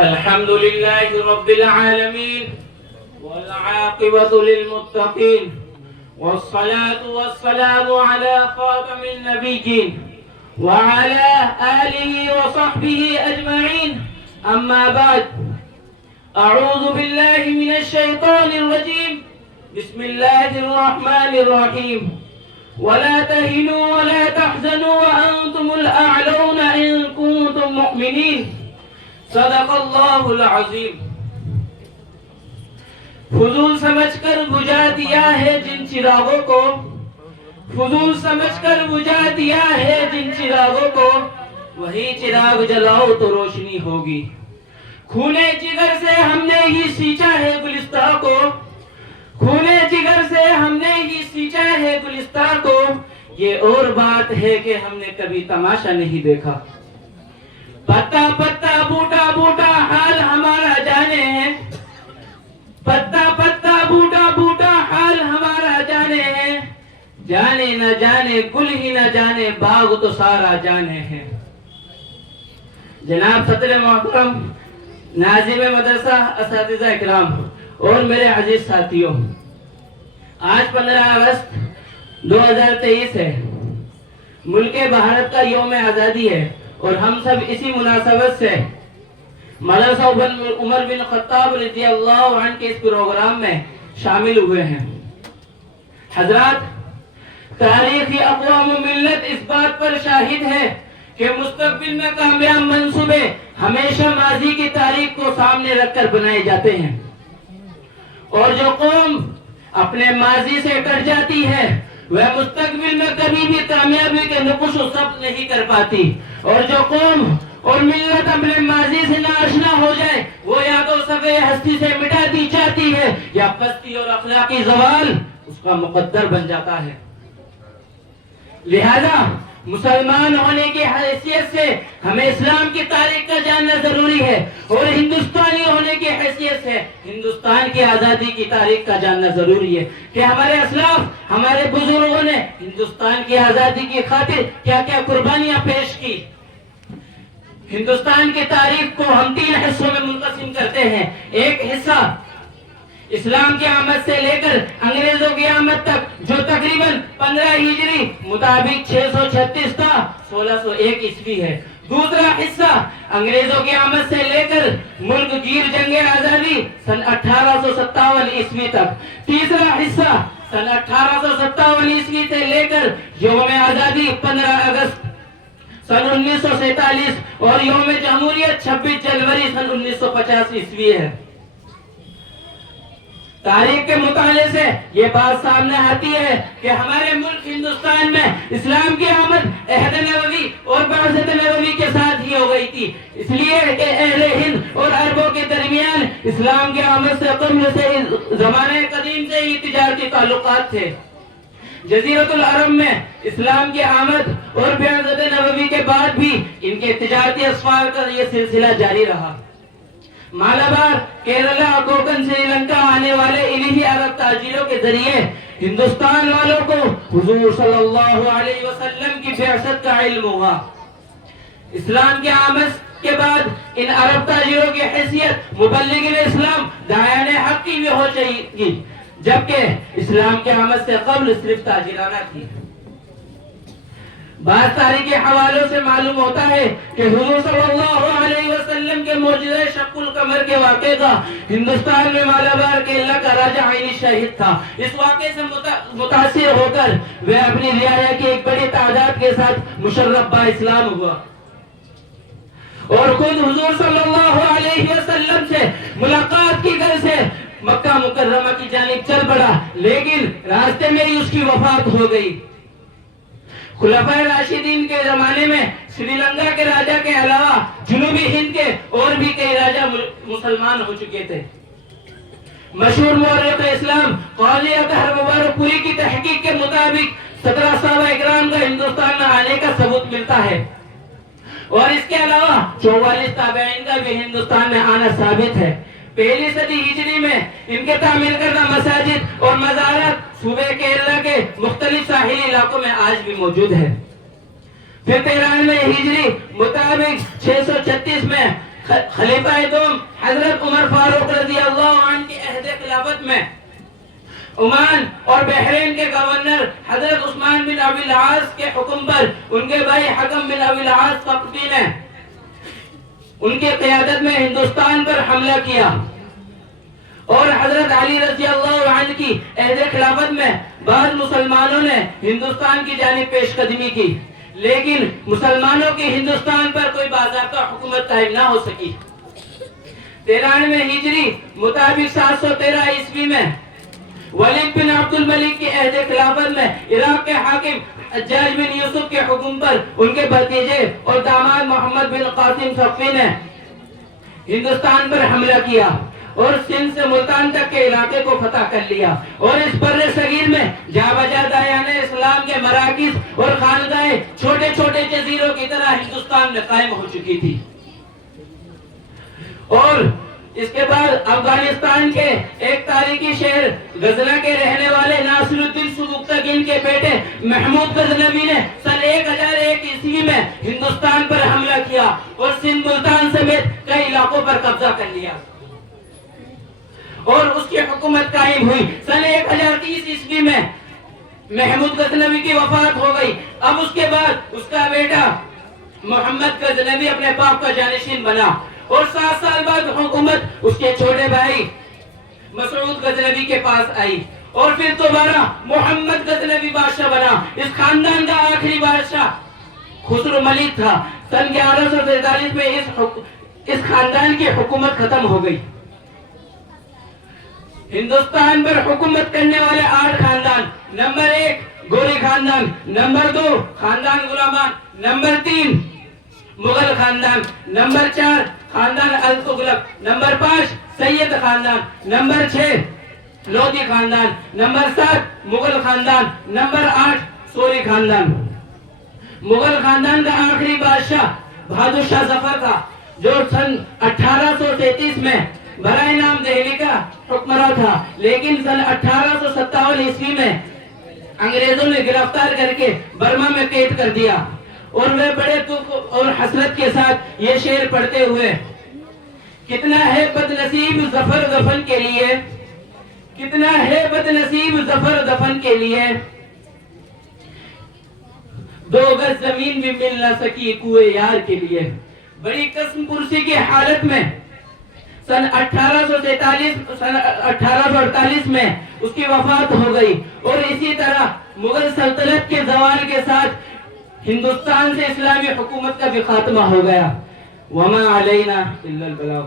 الحمد لله رب العالمين والعاقبة للمتقين والصلاة والسلام على خاتم النبيين وعلى آله وصحبه أجمعين. أما بعد، أعوذ بالله من الشيطان الرجيم. بسم الله الرحمن الرحيم. ولا تهنوا ولا تحزنوا وأنتم الأعلون إن كنتم مؤمنين. صدق اللہ العظیم. فضول سمجھ کر بجھا دیا ہے جن چراغوں کو، فضول سمجھ کر بجھا دیا ہے جن چراغوں کو، وہی چراغ جلاؤ تو روشنی ہوگی. خونے جگر سے ہم نے ہی سینچا ہے گلستہ کو، خونے جگر سے ہم نے ہی سینچا ہے گلستہ کو. یہ اور بات ہے کہ ہم نے کبھی تماشا نہیں دیکھا. پتا پتا بوٹا بوٹا حال ہمارا جانے ہے، پتا پتا بوٹا بوٹا حال ہمارا جانے ہے. جانے نہ جانے گل ہی نہ جانے باغ تو سارا جانے ہے. جناب صدر محترم، ناظم مدرسہ، اساتذہ اکرام اور میرے عزیز ساتھیوں، آج 15 اگست 2023 ہے. ملک بھارت کا یوم آزادی ہے اور ہم سب اسی مناسبت سے مدرسہ عمر بن خطاب رضی اللہ عنہ کے اس پروگرام میں شامل ہوئے ہیں. حضرات، تاریخی اقوام و ملت اس بات پر شاہد ہے کہ مستقبل میں کامیاب منصوبے ہمیشہ ماضی کی تاریخ کو سامنے رکھ کر بنائے جاتے ہیں، اور جو قوم اپنے ماضی سے کٹ جاتی ہے وہ مستقبل میں کبھی بھی کامیابی کے نقش و ثبت نہیں کر پاتی. اور جو قوم اور ملت اپنے ماضی سے ناآشنا ہو جائے وہ یا تو سبے ہستی سے مٹا دی جاتی ہے یا پستی اور اخلاقی زوال اس کا مقدر بن جاتا ہے. لہذا مسلمان ہونے کی حیثیت سے ہمیں اسلام کی تاریخ کا جاننا ضروری ہے، اور ہندوستانی ہونے کی حیثیت سے ہندوستان کی آزادی کی تاریخ کا جاننا ضروری ہے کہ ہمارے اسلاف، ہمارے بزرگوں نے ہندوستان کی آزادی کی خاطر کیا کیا قربانیاں پیش کی. ہندوستان کی تاریخ کو ہم 3 حصوں میں منقسم کرتے ہیں. ایک حصہ اسلام کی آمد سے لے کر انگریزوں کی آمد تک، جو تقریباً 15 ہجری مطابق 636 تا 1601 عیسوی ہے. دوسرا حصہ انگریزوں کی آمد سے لے کر ملک گیر جنگ آزادی سن 1857 عیسوی تک. تیسرا حصہ سن 1857 عیسوی سے لے کر یوم آزادی 15 اگست سن 1947 اور یوم جمہوریت 26 جنوری سن 1950 عیسوی ہے. تاریخ کے مطالعے سے یہ بات سامنے آتی ہے کہ ہمارے ملک ہندوستان میں اسلام کی آمد عہد نبوی اور بعثت نبوی کے ساتھ ہی ہو گئی تھی. اس لیے کہ اہل ہند اور عربوں کے درمیان اسلام کی آمد سے قبل سے زمانے قدیم سے ہی تجارتی تعلقات تھے. جزیرۃ العرب میں اسلام کی آمد اور بعثت نبوی کے بعد بھی ان کے تجارتی اسفار کا یہ سلسلہ جاری رہا. مالابار، کیرلا، کوکن، سری لنکا آنے والے انہی عرب تاجروں کے ذریعے ہندوستان والوں کو حضور صلی اللہ علیہ وسلم کی بعثت کا علم ہوا. اسلام کی آمد کے بعد ان عرب تاجروں کی حیثیت مبلغین اسلام، داعیان حق کی بھی ہو چاہیے گی، جبکہ اسلام کی آمد سے قبل صرف تاجرانہ تھی. بعض تاریخی حوالوں سے معلوم ہوتا ہے کہ حضور صلی اللہ علیہ وسلم کے معجزہ شق القمر کے واقعے کا ہندوستان میں مالابار کیرلا کا راجہ عینی شاہد تھا. اس واقعے سے متاثر ہو کر وہ اپنی رعایا کی ایک بڑی تعداد کے ساتھ مشرف با اسلام ہوا اور خود حضور صلی اللہ علیہ وسلم سے ملاقات کی غرض سے مکہ مکرمہ کی جانب چل پڑا، لیکن راستے میں ہی اس کی وفات ہو گئی. خلفائے راشدین کے زمانے میں سری لنکا کے راجہ کے علاوہ جنوبی ہند کے اور بھی کئی راجہ مسلمان ہو چکے تھے. مشہور مورخ اسلام قاضی اطہر مبارک پوری کی تحقیق کے مطابق 17 صحابہ اکرام کا ہندوستان میں آنے کا ثبوت ملتا ہے، اور اس کے علاوہ 44 تابعین کا بھی ہندوستان میں آنا ثابت ہے. پہلی صدی ہجری میں ان کے تعمیر کردہ مساجد اور مزارات صوبے کیرلا کے مختلف ساحلی علاقوں میں آج بھی موجود ہے. پھر 93 ہجری مطابق 636 میں خلیفہ دوم حضرت عمر فاروق رضی اللہ عنہ کی عہد خلافت میں عمان اور بحرین کے گورنر حضرت عثمان بن ابی العاص کے حکم پر ان کے بھائی حکم بن ابی العاص قبطی نے ان کی قیادت میں ہندوستان پر حملہ کیا اور حضرت علی رضی اللہ عنہ کی عہد خلافت میں بعض مسلمانوں نے ہندوستان کی جانب پیش قدمی کی، لیکن مسلمانوں کی ہندوستان پر کوئی باضابطہ حکومت قائم نہ ہو سکی۔ 93 ہجری مطابق 713 عیسوی میں ولید بن عبد الملک کی عہد خلافت میں عراق کے حاکم حجاج بن یوسف کے حکم پر ان کے بھتیجے اور داماد محمد بن قاسم صفوی نے ہندوستان پر حملہ کیا اور سندھ سے ملتان تک کے علاقے کو فتح کر لیا، اور اس بر صغیر میں جا بجا دایان اسلام کے مراکز اور خانقاہیں چھوٹے چھوٹے جزیروں کی طرح ہندوستان میں قائم ہو چکی تھی۔ اور اس کے بعد افغانستان کے ایک تاریخی شہر غزنہ کے رہنے والے ناصر الدین سبکتگین کے بیٹے محمود غزنوی نے سن 1001 عیسوی میں ہندوستان پر حملہ کیا اور سندھ ملتان سمیت کئی علاقوں پر قبضہ کر لیا اور اس کی حکومت قائم ہوئی۔ سن 1030 عیسوی میں محمود غزنوی کی وفات ہو گئی۔ اب اس کے بعد اس کا بیٹا محمد غزنوی اپنے باپ کا جانشین بنا اور 7 سال بعد حکومت اس کے چھوٹے بھائی مسعود غزنوی کے پاس آئی اور پھر دوبارہ محمد غزنوی بادشاہ بنا۔ اس خاندان کا آخری بادشاہ خسرو ملک تھا۔ سن 1143 میں اس خاندان کی حکومت ختم ہو گئی۔ ہندوستان پر حکومت کرنے والے 8 خاندان: نمبر 1 گوری خاندان، نمبر 2 خاندان غلامان، نمبر 3 مغل خاندان، نمبر 4 خاندان التغلق، نمبر 5 سید خاندان، نمبر 6 لودھی خاندان، نمبر 7 مغل خاندان، نمبر 8 سوری خاندان۔ مغل خاندان کا آخری بادشاہ بہادر شاہ ظفر تھا، جو سن 1833 میں برائے نام دہلی کا حکمراں تھا، لیکن سن 1857 عیسوی میں انگریزوں نے گرفتار کر کے برما میں قید کر دیا اور وہ بڑے دکھ اور حسرت کے ساتھ یہ شعر پڑھتے ہوئے: کتنا ہے بد نصیب ظفر دفن کے لیے، کتنا ہے بد نصیب ظفر دفن کے لیے، 2 گز زمین بھی مل نہ سکی کوئے یار کے لیے۔ بڑی قسم پرسی کی حالت میں سن 1848 میں اس کی وفات ہو گئی اور اسی طرح مغل سلطنت کے زوال کے ساتھ ہندوستان سے اسلامی حکومت کا بھی خاتمہ ہو گیا۔ وما علینا الا البلاغ۔